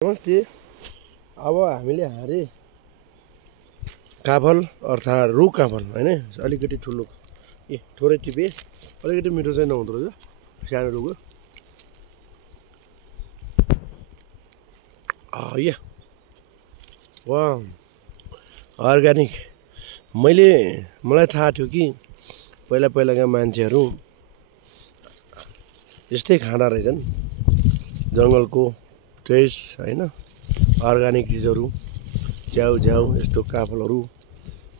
नमस्ते। अब हामीले हारे काफल अर्थात् रुख काफल होइन, अलिकति ठुलो थोरै टिपे, अलिकति मिठो चाहिँ नहुँदो रहेछ सानो रुख। वा अर्ग्यानिक। मलाई थाहा थियो कि पहिलाका मान्छेहरू यस्तै खाँदा रहेछन्, जङ्गलको फ्रेस होइन, अर्ग्यानिक चिजहरू, झ्याउ यस्तो काफलहरू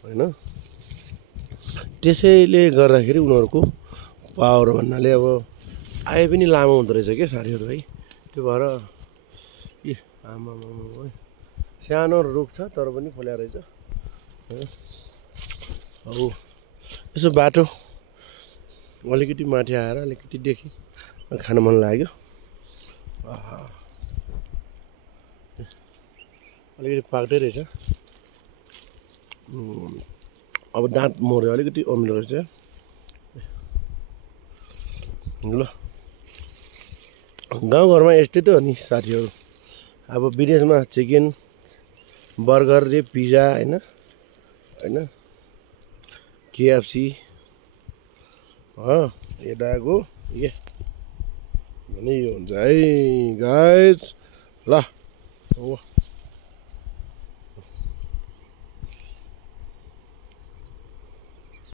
होइन। त्यसैले गर्दाखेरि उनीहरूको पावर भन्नाले अब आय पनि लामो हुँदो रहेछ क्या साथीहरू है। त्यो भएर आमा सानो रुख छ तर पनि फल्या रहेछ। अब यसो बाटो अलिकति माथि आएर अलिकति देखेँ, खान मन लाग्यो। अलिकति पाक्दै रहेछ। अब दाँत मोर्यो, अलिकति अमिलो रहेछ ल। गाउँघरमा यस्तै त हो नि साथीहरू। अब विदेशमा चिकन बर्गर रे पिज्जा होइन केएफसी यताको भने यो हुन्छ है गाइस ल।